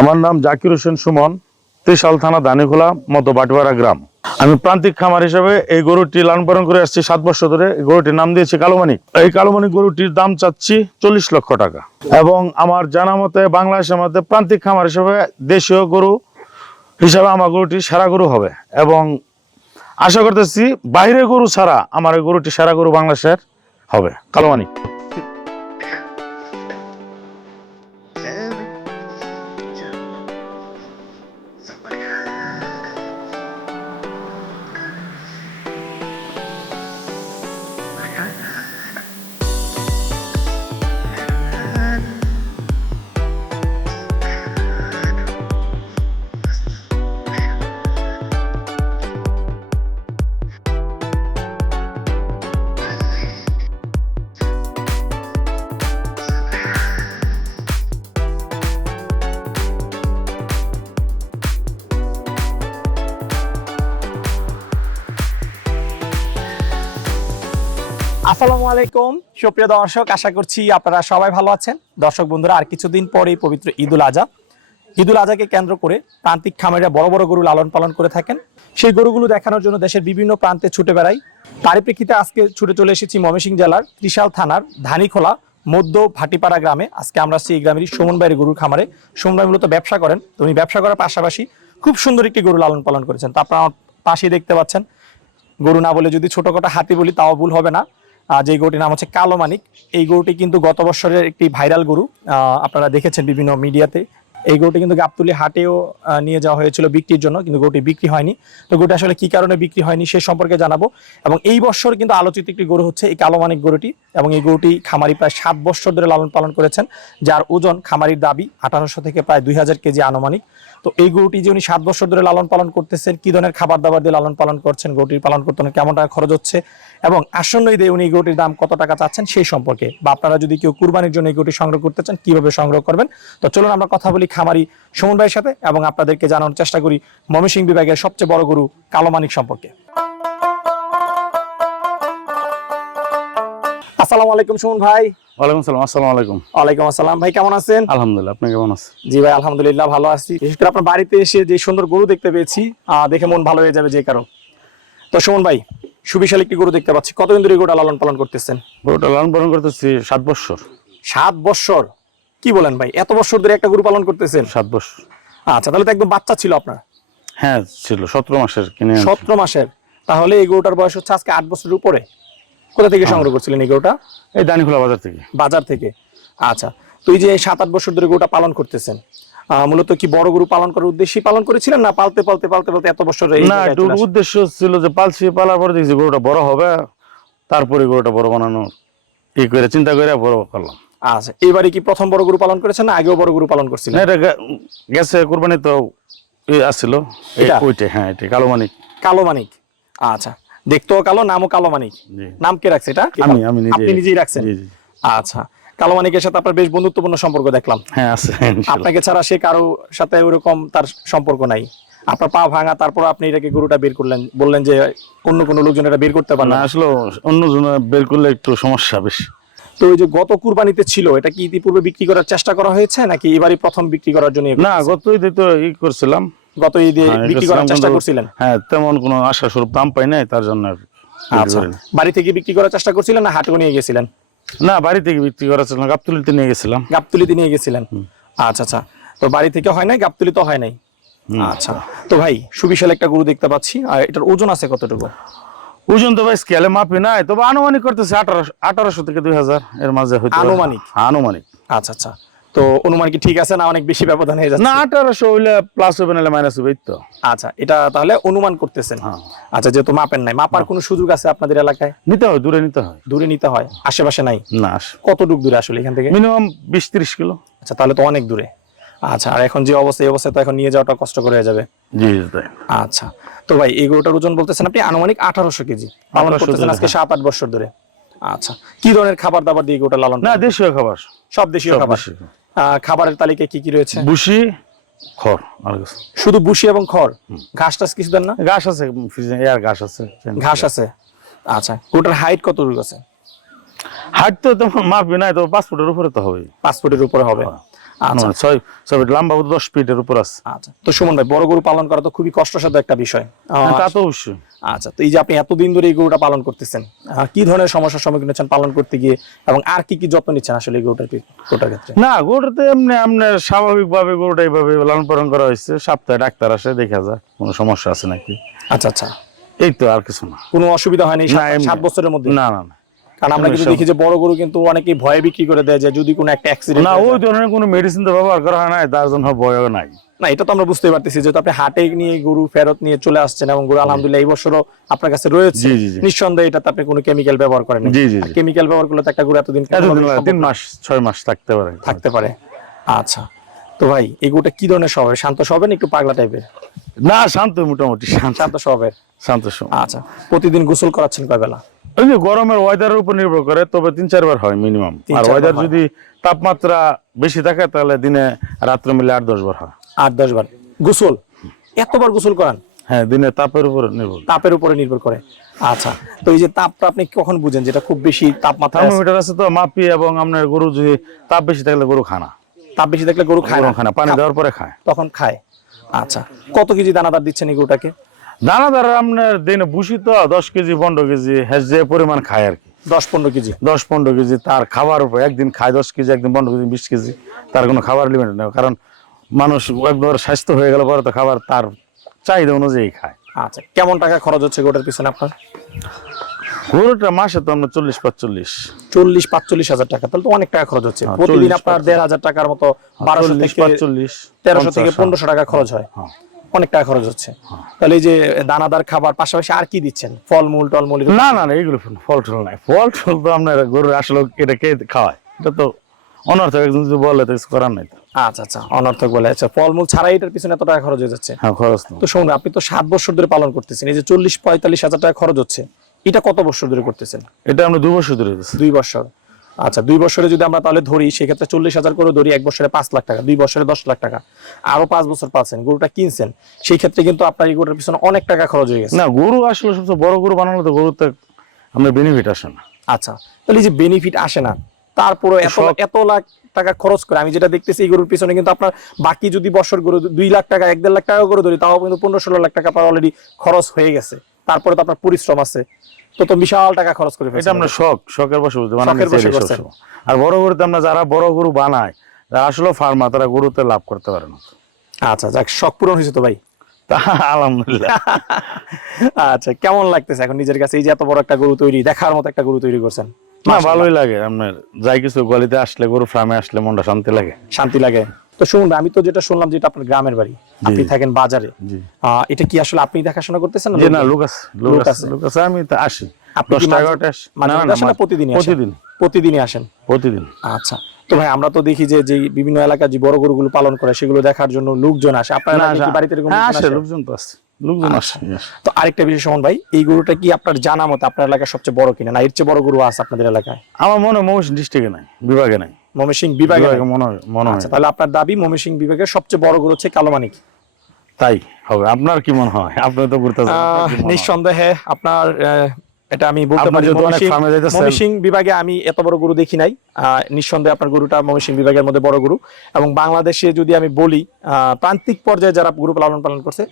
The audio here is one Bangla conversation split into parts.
আমার নাম জাকির হোসেন সুমন ত্রিশাল থানা দানিখোলা মধ্য বাটিপাড়া গ্রাম। আমি প্রান্তিক খামার হিসেবে এই গরুটি লালন পালন করে আসছি সাত বছর ধরে। এই গরুটির নাম দিয়েছি কালোমানিক এই কালোমানিক গরুটির দাম চাচ্ছি চল্লিশ লক্ষ টাকা। এবং আমার জানা মতে বাংলাদেশের মধ্যে প্রান্তিক খামার হিসেবে দেশীয় গরু হিসাবে আমার গরুটি সেরা গরু হবে। এবং আশা করতেছি বাইরে গরু ছাড়া আমার এই গরুটি সেরা গরু বাংলাদেশের হবে। কালোমানিক আসসালামু আলাইকুম। সুপ্রিয় দর্শক, আশা করছি আপনারা সবাই ভালো আছেন। দর্শক বন্ধুরা, আর কিছুদিন পরেই পবিত্র ঈদুল আজহা। ঈদুল আজহাকে কেন্দ্র করে প্রান্তিক খামারে বড় বড় গরু লালন পালন করে থাকেন। সেই গরুগুলো দেখানোর জন্য দেশের বিভিন্ন প্রান্তে ছুটে বেড়াই। তারই প্রেক্ষিতে আজকে ছুটে চলে এসেছি ময়মনসিংহ জেলার ত্রিশাল থানার ধানিখোলা, মধ্য ভাটিপাড়া গ্রামে। আজকে আমরা সেই গ্রামেরই সুমন গরুর খামারে। সুমন মূলত ব্যবসা করেন উনি ব্যবসা করার পাশাপাশি খুব সুন্দর একটি গরু লালন পালন করেছেন। তো আপনারা পাশেই দেখতে পাচ্ছেন। গরু না বলে যদি ছোটখাটো হাতি বলি, তাও ভুল হবে না। যে গরুটির নাম হচ্ছে কালো মানিক। এই গরুটি কিন্তু গত বছরের একটি ভাইরাল গরু। আপনারা দেখেছেন বিভিন্ন মিডিয়াতে। এই গরুটি কিন্তু গাবতুলি হাটেও নিয়ে যাওয়া হয়েছিল বিক্রির জন্য, কিন্তু গরুটি বিক্রি হয়নি। তো গরুটি আসলে কি কারণে বিক্রি হয়নি সে সম্পর্কে জানাব। এবং এই বছর কিন্তু আলোচিত একটি গরু হচ্ছে এই কালো মানিক গরুটি, এবং এই গরুটি খামারি প্রায় সাত বছর ধরে লালন পালন করেছেন, যার ওজন খামারির দাবি আঠারোশো থেকে প্রায় দুই হাজার কেজি আনুমানিক। তো এই গরুটি যে উনি সাত বছর ধরে লালন পালন করতেছেন, কি ধরনের খাবার দাবার দিয়ে লালন পালন করছেন গরুটির পালন করতে কেমন টাকা খরচ হচ্ছে, এবং আসন্ন ঈদে উনি এই গরুটির দাম কত টাকা চাচ্ছেন সেই সম্পর্কে। বা আপনারা যদি কেউ কুরবানির জন্য এই গরুটি সংগ্রহ করতে চান, কীভাবে সংগ্রহ করবেন? তো চলুন আমরা কথা বলি খামারি সুমন ভাইয়ের সাথে এবং আপনাদেরকে জানানোর চেষ্টা করি ময়মনসিংহ বিভাগের সবচেয়ে বড় গরু কালো মানিক সম্পর্কে। আসসালামু আলাইকুম সুমন ভাই। ওয়ালাইকুম সালাম আসসালামু আলাইকুম। ওয়ালাইকুম আসসালাম। ভাই কেমন আছেন? আলহামদুলিল্লাহ আপনি কেমন আছেন? জি ভাই আলহামদুলিল্লাহ ভালো আছি। বিশেষ করে আপনার বাড়িতে এসে যে সুন্দর গরু দেখতে পেয়েছি আহ, দেখে মন ভালো হয়ে যাবে যে কারণ তো সুমন ভাই সুবিশাল একটি গরু দেখতে পাচ্ছি। কতদিন ধরে গরুটা লালন পালন করতেছেন? গরুটা লালন পালন করতেছি সাত বছর। সাত বছর? কি বলেন ভাই? এত বছর ধরে একটা গরু পালন করতেছেন? সাত বছর। আচ্ছা তাহলে তো একদম বাচ্চা ছিল আপনার? হ্যাঁ ছিল। সতেরো মাসের কিনে সতেরো মাসের। তাহলে এই গরুটার বয়স হচ্ছে আজকে আট বছরের উপরে। কোথা থেকে সংগ্রহ করছিলেন এই গরুটা? এই দানিখোলা বাজার থেকে। বাজার থেকে। আচ্ছা তুই যে সাত আট বছর ধরে গরুটা পালন করতেছেন মূলত কি বড় গরু পালন করার উদ্দেশ্যে পালন করেছিলেন না পালতে পালতে পালতে পালতে এত বছর না একটু উদ্দেশ্য ছিল যে পালছি পালার পরে দেখছি গরুটা বড় হবে তারপরে গরুটা বড় বানানোর ই করে চিন্তা করে বড় করলাম। আচ্ছা এবারে কি প্রথম বড় গরু পালন করেছেন না আগেও বড় গরু পালন করছিলেন? এটা গেছে কোরবানি তো আসছিল। ওইটা হ্যাঁ এটা কালো মানিক। কালো মানিক। আচ্ছা দেখতেও কালো নামও কালো মানিক। নাম কে রাখছে এটা? আমি আমি নিজে আপনি নিজেই রাখছেন? আচ্ছা কালো মানিকের সাথে আপনার বেশ বন্ধুত্বপূর্ণ সম্পর্ক দেখলাম। হ্যাঁ আছে আপনাকে ছাড়া সে কারও সাথে ওরকম তার সম্পর্ক নাই। আপনার পা ভাঙা তারপর আপনি এটাকে গরুটা বের করলেন বললেন যে অন্য কোনো লোকজন এটা বের করতে পারবে না আসলে অন্য জন বের করলে একটু সমস্যা বেশি। তো ওই যে গত কুরবানিতে ছিল এটা কি ইতিপূর্বে বিক্রি করার চেষ্টা করা হয়েছে নাকি এবারই প্রথম বিক্রি করার জন্য না গত ঈদে তো ই করছিলাম। গত ঈদে হ্যাঁ, বিক্রি করার চেষ্টা করছিলেন? হ্যাঁ তেমন কোনো আশা স্বরূপ দাম পাই নাই তার জন্য আচ্ছা। বাড়ি থেকে বিক্রি করার চেষ্টা করছিলেন না হাটেও নিয়ে গেছিলেন? না বাড়ি থেকে বিক্রি করার ছিল না গাবতলিতে নিয়ে গেছিলাম। গাবতুলিতে নিয়ে গেছিলেন? আচ্ছা আচ্ছা। তো বাড়ি থেকে হয় নাই গাবতুলি তো হয় নাই? আচ্ছা। তো ভাই সুবিশাল একটা গরু দেখতে পাচ্ছি আর এটার ওজন আছে কতটুকু? ওজন তো ভাই স্কেলে মাপি নাই তবে আনুমানিক করতেছে আঠারোশো আঠারোশো থেকে দুই হাজার এর মাঝে পারে। আনুমানিক? হ্যাঁ, আনুমানিক। আচ্ছা আচ্ছা। তো অনুমান কি ঠিক আছে না অনেক বেশি ব্যবধান হয়ে যাচ্ছে? না আঠারোশো হইলে প্লাস হবে নাহলে মাইনাস হবে তো। আচ্ছা এটা তাহলে অনুমান করতেছেন। হ্যাঁ। আচ্ছা যেহেতু মাপেন নাই মাপার কোনো সুযোগ আছে আপনাদের এলাকায়? নিতে হয় দূরে নিতে হয়। দূরে নিতে হয় আশেপাশে নাই? না কতটুক দূরে আসলে এখান থেকে? মিনিমাম বিশ তিরিশ কিলো। আচ্ছা তাহলে তো অনেক দূরে। আচ্ছা আর এখন যে অবস্থা এই অবস্থায় তো এখন নিয়ে যাওয়াটা কষ্টকর হয়ে যাবে। জি আচ্ছা তো ভাই এই গরুটার ওজন বলতেছেন আপনি আনুমানিক আঠারোশো কেজি। পালন 1800 করতেছেন আজকে সাত আট বছর ধরে। আচ্ছা কি ধরনের খাবার দাবার দিয়ে গরুটা লালন না? দেশীয় খাবার। সব দেশীয় খাবার। খাবারের তালিকায় কি কি রয়েছে? বুসি খড় আর কিছু। শুধু বুসি এবং খড়? ঘাস টাস কিছু দেন না? ঘাস আছে এয়ার ঘাস আছে ঘাস আছে। আচ্ছা গরুটার হাইট কত আছে? হাইট তো তেমন মাপবে না তো পাঁচ ফুটের উপরে তো হবে পাঁচ ফুটের উপরে হবে। মানে ছয় ছয় ফিট লম্বা দশ ফিটের উপর আছে। আচ্ছা। তো সুমন ভাই বড় গরু পালন করা তো খুবই কষ্টসাধ্য একটা বিষয়। হ্যাঁ, তা তো অবশ্যই। আচ্ছা তো এই যে আপনি এতদিন ধরে এই গরুটা পালন করতেছেন কি ধরনের সমস্যার সম্মুখীন হচ্ছেন পালন করতে গিয়ে এবং আর কি কি যত্ন নিচ্ছেন আসলে এই গরুটার গরুটার ক্ষেত্রে? না গরুটাতে এমনি আপনার স্বাভাবিক ভাবে গরুটা এইভাবে লালন পালন করা হয়েছে। সপ্তাহে ডাক্তার আসে দেখা যায় কোনো সমস্যা আছে নাকি। আচ্ছা আচ্ছা। এই তো আর কিছু না। কোনো অসুবিধা হয়নি সাত বছরের মধ্যে? না না না। কারণ আমরা কিন্তু দেখি যে বড় গরু কিন্তু অনেকেই ভয়ে বিক্রি করে দেয় যে যদি কোনো একটা অ্যাক্সিডেন্ট না ওই ধরনের কোনো মেডিসিন তো ব্যবহার করা হয় না তার জন্য বয়ও নাই। না এটা তো আমরা বুঝতে পারতেছি যেহেতু আপনি হাটে নিয়ে গরু ফেরত নিয়ে চলে আসছেন এবং গরু আলহামদুলিল্লাহ এই বছরও আপনার কাছে রয়েছে। নিঃসন্দেহে এটাতে আপনি কোনো কেমিক্যাল ব্যবহার করেন কেমিক্যাল ব্যবহার করলে তো একটা গরু এতদিন তিন মাস ছয় মাস থাকতে পারে। থাকতে পারে। আচ্ছা। তো ভাই এই গরুটা কি ধরনের স্বভাবের শান্ত স্বভাবের না একটু পাগলা টাইপের না শান্ত মোটামুটি শান্ত। শান্ত স্বভাবের? শান্ত সময় আচ্ছা প্রতিদিন গোসল করাচ্ছেন কয় বেলা ওই যে গরমের ওয়েদারের উপর নির্ভর করে তবে তিন চারবার হয় মিনিমাম আর ওয়েদার যদি তাপমাত্রা বেশি থাকে তাহলে দিনে রাত্র মিলে আট দশ বার হয়। আট দশ বার। গোসল? এতবার গোসল করান? হ্যাঁ দিনে তাপের উপর নির্ভর। তাপের উপরে নির্ভর করে। আচ্ছা তো এই যে তাপটা আপনি কখন বুঝেন? যেটা খুব বেশি তাপমাত্রা? থার্মোমিটার আছে? তো মাপি এবং আপনার গরু যদি তাপ বেশি থাকলে গরু খানা তাপ বেশি দেখলে গরু খায় না। খানা পানি দেওয়ার পরে খায়। তখন খায়। আচ্ছা কত কেজি দানাদার দিচ্ছেন এই গরুটাকে? দানাদার আপনার দিনে বুসি তো দশ কেজি পনেরো কেজি হ্যাঁ যে পরিমাণ খায় আর কি। দশ পনেরো কেজি। দশ পনেরো কেজি তার খাবার উপর একদিন খায় দশ কেজি একদিন পনেরো কেজি বিশ কেজি তার কোনো খাবার লিমিট নেই। কারণ মানুষ একবার স্বাস্থ্য হয়ে গেল পরে তো খাবার তার চাহিদা অনুযায়ী খায়। আচ্ছা কেমন টাকা খরচ হচ্ছে গরুটার পিছনে আপনার? গরুটা মাসে তো আমরা চল্লিশ পাঁচচল্লিশ। চল্লিশ পাঁচচল্লিশ হাজার টাকা। তাহলে তো অনেক টাকা খরচ হচ্ছে। হ্যাঁ, প্রতিদিন আপনার দেড় হাজার টাকার মতো বারোশো থেকে পাঁচচল্লিশ তেরোশো থেকে পনেরোশো টাকা খরচ হয়। হ্যাঁ। অনেক টাকা খরচ হচ্ছে। তাহলে এই যে দানাদার খাবার পাশাপাশি আর কি দিচ্ছেন? ফলমূল টলমূল? না না না এগুলো ফল টল নাই। ফল টল তো আপনার গরু আসলে এটা কে খাওয়ায়? এটা তো অনর্থক একজন যদি বলে তো করার নাই আচ্ছা আচ্ছা অনর্থক বলে। আচ্ছা ফলমূল ছাড়াই এটার পিছনে এত টাকা খরচ হয়ে যাচ্ছে। হ্যাঁ খরচ তো। তো শুনুন আপনি তো সাত বছর ধরে পালন করতেছেন। এই যে চল্লিশ পঁয়তাল্লিশ হাজার টাকা খরচ হচ্ছে। এটা কত বছর ধরে করতেছেন? এটা আমরা দু বছর ধরে দুই বছর। আচ্ছা দুই বছরে যদি আমরা তাহলে ধরি সেক্ষেত্রে চল্লিশ হাজার করে ধরি এক বছরে পাঁচ লাখ টাকা দুই বছরে দশ লাখ টাকা। আরও পাঁচ বছর পাচ্ছেন গরুটা কিনছেন সেই ক্ষেত্রে কিন্তু আপনার এই গরুটার পিছনে অনেক টাকা খরচ হয়ে গেছে। না গরু আসলে সবচেয়ে বড় গরু বানালে তো গরুতে আপনার বেনিফিট আসে না। আচ্ছা তাহলে যে বেনিফিট আসে না তারপরে এত এত লাখ টাকা খরচ করে আমি যেটা দেখতেছি এই গরুর পিছনে কিন্তু আপনার বাকি যদি বছর গরু দুই লাখ টাকা এক দেড় লাখ টাকা করে ধরি তাও কিন্তু পনেরো ষোলো লাখ টাকা আপনার অলরেডি খরচ হয়ে গেছে। তারপরে তো আপনার পরিশ্রম আছে। তো তো বিশাল টাকা খরচ করে এটা আমরা শখ শখের বসে করছেন। সবসময়। আর বড় গরুতে আমরা যারা বড় গরু বানায় যারা আসলে ফার্মার তারা গরুতে লাভ করতে পারে না। আচ্ছা যাক শখ পূরণ হয়েছে তো ভাই? আলহামদুলিল্লাহ। আচ্ছা কেমন লাগতেছে এখন নিজের কাছে? এই যে এত বড় একটা গরু তৈরি দেখার মতো একটা গরু তৈরি করছেন। না ভালোই লাগে। আপনার যাই কিছু গলিতে আসলে গরু ফার্মে আসলে মনটা শান্তি লাগে। শান্তি লাগে। তো শুনুন আমি তো যেটা শুনলাম যেটা আপনার গ্রামের বাড়ি আপনি থাকেন বাজারে। এটা কি আসলে আপনি দেখাশোনা করতেছেন না লোকজন? লুকাস লোক লুকাস লুকাস আমি তো আসি। প্রতিদিনই আসেন? প্রতিদিন। আচ্ছা তো ভাই আমরা তো দেখি যে যে বিভিন্ন এলাকায় যে বড় গরুগুলো পালন করে সেগুলো দেখার জন্য লোকজন আসে। আপনার বাড়িতে এরকম হ্যাঁ, লোকজন আসে আসে? লোকজন তো আসে লোকজন আচ্ছা। আসে তো আরেকটা বিষয় সমান ভাই এই গরুটা কি আপনার জানা মতে আপনার এলাকায় সবচেয়ে বড় কিনা? না এর চেয়ে বড় গরু আছে আপনাদের এলাকায়? আমার মনে হয় মৌসুম ডিস্ট্রিক্টে নাই বিভাগে নাই। ময়মনসিং বিভাগে মনে হয় আচ্ছা তাহলে আপনার দাবি ময়মনসিং বিভাগের সবচেয়ে বড় গরু হচ্ছে কালোমানিক। তাই হবে আপনার কি মনে হয়? আপনি তো ঘুরতে? নিঃসন্দেহে আপনার এটা আমি বলতে পারি ময়মনসিং-। ময়মনসিং বিভাগে আমি এত বড় গরু দেখি নাই। নিঃসন্দেহে আপনার গরুটা ময়মনসিং বিভাগের মধ্যে বড় গরু। এবং বাংলাদেশে যদি আমি বলি প্রান্তিক পর্যায়ে যারা গরু লালন পালন করছে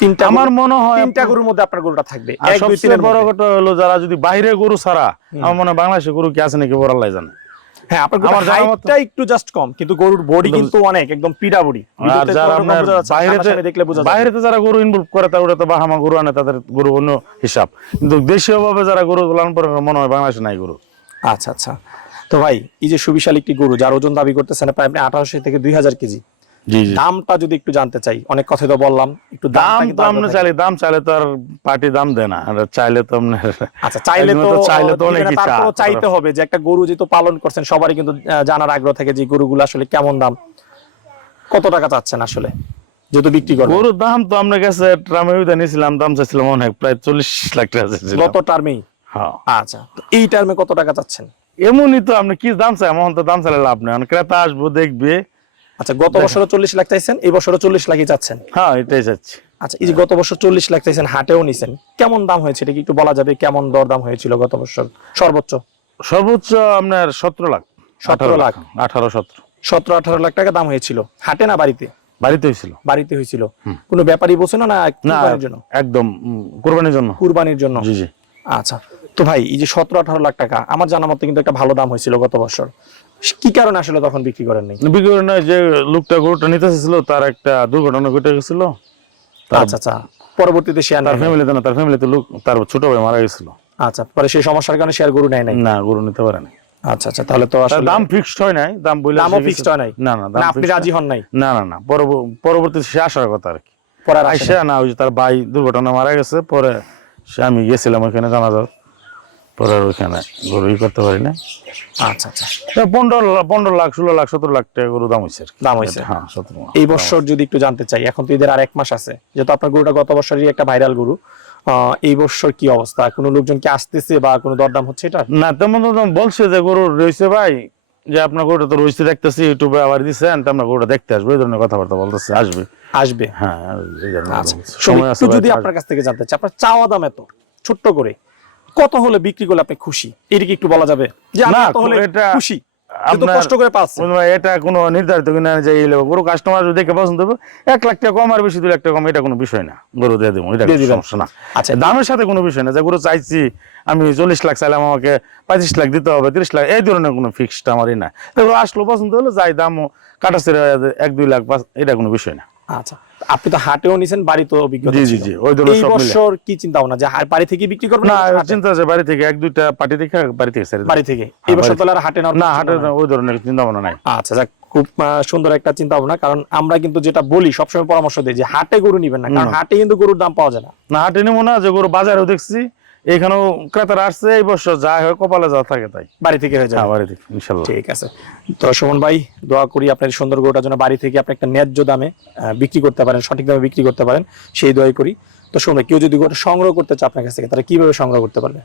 তিনটা আমার মনে হয় তিনটা গরুর মধ্যে আপনার গরুটা থাকবে। আর এক দুই সবচেয়ে তিনের বড়। কথা হলো যারা যদি বাইরে গরু ছাড়া আমার মনে হয় বাংলাদেশে গরু কি আছে নাকি বড় আল্লাহ জানে। হ্যাঁ আপনার আমার গরুর জানা মতো- হাইটটা একটু জাস্ট কম কিন্তু গরুর বডি কিন্তু অনেক একদম পিডা বডি আর যারা আপনার বাইরেতে দেখলে বোঝা যায় যারা গরু ইনভলভ করে তা ওটা তো বাহামা গরু আনে তাদের গরু অন্য হিসাব। কিন্তু দেশীয় ভাবে যারা গরু লালন করে, মনে হয় বাংলাদেশে নাই গরু। আচ্ছা আচ্ছা। তো ভাই এই যে সুবিশাল একটি গরু যার ওজন দাবি করতেছেন প্রায় আপনি আঠারোশো থেকে দুই হাজার কেজি। দামটা যদি একটু জানতে চাই অনেক কথা তো বললাম একটু দাম তো আপনি চাইলে দাম চাইলে তো আর পার্টি দাম দেয় না চাইলে তো আচ্ছা চাইলে তো চাইলে তো অনেকই চাইতে হবে যে একটা গরু যেহেতু পালন করছেন সবারই কিন্তু জানার আগ্রহ থাকে যে গরুগুলো আসলে কেমন দাম কত টাকা চাচ্ছেন আসলে যেহেতু বিক্রি করবেন? গরুর দাম তো আপনার কাছে ট্রামে নিয়েছিলাম দাম চাইছিলাম অনেক প্রায় চল্লিশ লাখ টাকা চাইছিলাম। গত টার্মেই হ্যাঁ। আচ্ছা এই টার্মে কত টাকা চাচ্ছেন? এমনই তো আপনি কি দাম চাই এমন তো দাম চাইলে লাভ নেই ক্রেতা আসব দেখবে আচ্ছা গত বছর চল্লিশ লাখ চাইছেন এই বছরও চল্লিশ লাখই যাচ্ছেন। হ্যাঁ এটাই চাচ্ছি আচ্ছা এই যে গত বছর চল্লিশ লাখ চাইছেন হাটেও নিছেন কেমন দাম হয়েছে? এটা কি একটু বলা যাবে কেমন দর দাম হয়েছিল গত বছর? সর্বোচ্চ? সর্বোচ্চ আপনার সতেরো লাখ। 17 লাখ। আঠারো সতেরো। সতেরো আঠারো লাখ টাকা দাম হয়েছিল। হাটে না বাড়িতে? বাড়িতে হয়েছিল। বাড়িতে হয়েছিল। কোনো ব্যাপারই বলছে না জন্য? একদম কোরবানির জন্য। কুরবানির জন্য? জি জি। আচ্ছা তো ভাই এই যে সতেরো আঠারো লাখ টাকা আমার জানা মতে কিন্তু একটা ভালো দাম হয়েছিল গত বছর। কি কারণে আসলে তখন বিক্রি করেন নাই? বিক্রি করে নয় যে লোকটা গরুটা নিতে এসেছিল তার একটা দুর্ঘটনা ঘটে গেছিল। আচ্ছা আচ্ছা। পরবর্তীতে শেয়ার তার ফ্যামিলিতে না তার ফ্যামিলিতে লোক তার ছোট ভাই মারা গেছিল। আচ্ছা পরে সেই সমস্যার কারণে শেয়ার গরু নেয় নাই? না গরু নিতে পারে না আচ্ছা আচ্ছা তাহলে তো আসলে দাম ফিক্সড হয় নাই দাম বলে দামও ফিক্সড হয় নাই? না না মানে আপনি রাজি হন নাই? না না না পরবর্তীতে সে আসার কথা আর কি। পরে আসে আইসা না ওই যে তার ভাই দুর্ঘটনা মারা গেছে পরে সে আমি গেছিলাম ওইখানে জানা ওইখানে গরু ই করতে পারি না। আচ্ছা আচ্ছা। পনেরো পনেরো লাখ ষোলো লাখ সতেরো লাখ টাকা গরু দাম হয়েছে দাম হয়েছে। হ্যাঁ সতেরো এই বছর যদি একটু জানতে চাই এখন তো ঈদের আর এক মাস আছে যেহেতু আপনার গরুটা গত বছরই একটা ভাইরাল গরু এই বছর কি অবস্থা? কোনো লোকজন কি আসতেছে বা কোনো দরদাম হচ্ছে এটা? না তেমন বলছে যে গরু রয়েছে ভাই যে আপনার গরুটা তো রয়েছে দেখতেছি ইউটিউবে আবার দিচ্ছেন তো আমরা গরুটা দেখতে আসব এই ধরনের কথাবার্তা বলতেছে আসবে। আসবে? হ্যাঁ আচ্ছা যদি আপনার কাছ থেকে জানতে চাই আপনার চাওয়া দাম এত ছোট্ট করে কত হলে বিক্রি করলে আপনি খুশি? এটা কি একটু বলা যাবে? যে না, হলে এটা- খুশি? কষ্ট করে পাচ্ছে। বলুন ভাই, এটা কোনো নির্ধারিত কিনা যে এই level। গরু কাস্টমার দেখে পছন্দ হবে। এক লাখ টাকা কম আর বেশি দুই লাখ টাকা কম এটা কোনো বিষয় না। গরু দিয়ে দেবো এটা দিয়ে কোনো দিবেন। সমস্যা না। আচ্ছা। দামের সাথে কোনো বিষয় না। যে গরু চাইছি আমি চল্লিশ লাখ চাইলাম আমাকে পঁচিশ লাখ দিতে হবে তিরিশ লাখ এই ধরনের কোনো ফিক্সড আমারই না। আসলো পছন্দ হলো যাই দাম কাটাছে এক দুই লাখ এটা কোনো বিষয় না। আচ্ছা আপনি তো হাটেও নিছেন বাড়িতে অভিজ্ঞতা জি জি জি ওই ধরনের সব বছর কি চিন্তা ভাবনা? যে বাড়ি থেকে বিক্রি করবেন না? চিন্তা আছে বাড়ি থেকে এক দুইটা পার্টি দেখে বাড়ি থেকে দেব। বাড়ি থেকে। এই বছর বাড়ি তাহলে আর হাটে না হাটে ওই ধরনের চিন্তা ভাবনা নাই। আচ্ছা যাক খুব সুন্দর একটা চিন্তা ভাবনা কারণ আমরা কিন্তু যেটা বলি সবসময় পরামর্শ দিই যে হাটে গরু নিবেন না কারণ হাটে কিন্তু গরুর দাম পাওয়া যায় না। না হাটে নেব না যে গরু বাজারেও দেখছি এখানেও ক্রেতারা আসছে এই বছর যা হয় কপালে যা থাকে তাই। বাড়ি থেকে হয়ে যায় হ্যাঁ বাড়ি থেকে ইনশাল্লাহ। ঠিক আছে। তো সুমন ভাই দোয়া করি আপনার সুন্দর গরুটার জন্য বাড়ি থেকে আপনি একটা ন্যায্য দামে বিক্রি করতে পারেন সঠিক দামে বিক্রি করতে পারেন সেই দোয়াই করি। তো সুমন কেউ যদি গরুটা সংগ্রহ করতে চায় আপনার কাছ থেকে তারা কীভাবে সংগ্রহ করতে পারবে?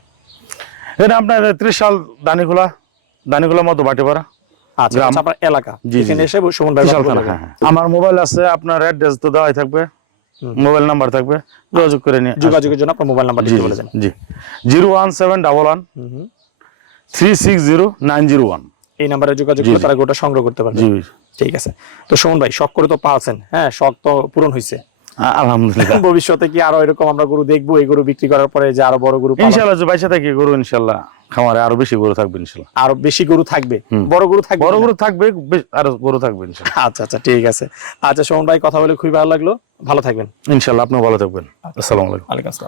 এটা আপনার ত্রিশ সাল দানিখোলা দানিখোলা মতো বাটিপাড়া। আচ্ছা আচ্ছা, আপনার এলাকা। এখানে এসে সুমন ভাই। হ্যাঁ হ্যাঁ। আমার মোবাইল আছে আপনার অ্যাড্রেস তো দেওয়াই থাকবে। মোবাইল নাম্বার থাকবে যোগাযোগ করে নিয়ে যোগাযোগের জন্য আপনার মোবাইল নাম্বারটি জি বলে দেন জি। Zero one seven double one. Three six zero nine zero one. এই নাম্বারে যোগাযোগ করে তারা গরুটা সংগ্রহ করতে পারবে। জি ঠিক আছে। তো সুমন ভাই শখ করে তো পাচ্ছেন হ্যাঁ? শখ তো পূরণ হয়েছে আলহামদুলিল্লাহ। ভবিষ্যতে কি আরও এরকম আমরা গরু দেখব এই গরু বিক্রি করার পরে যে আরও বড় গরু ইনশাল্লাহ যে বাইসা গরু ইনশাল্লাহ। খামারে আরও বেশি গরু থাকবে ইনশাল্লাহ। আরও বেশি গরু থাকবে? বড় গরু থাকবে বড় গরু থাকবে আরও গরু থাকবে ইনশাল্লাহ। আচ্ছা আচ্ছা ঠিক আছে। আচ্ছা সোমন ভাই কথা বলে খুবই ভালো লাগল। ভালো থাকবেন। ইনশাল্লাহ আপনিও ভালো থাকবেন। আসসালামু আলাইকুম। ওয়ালাইকুম আসসালাম।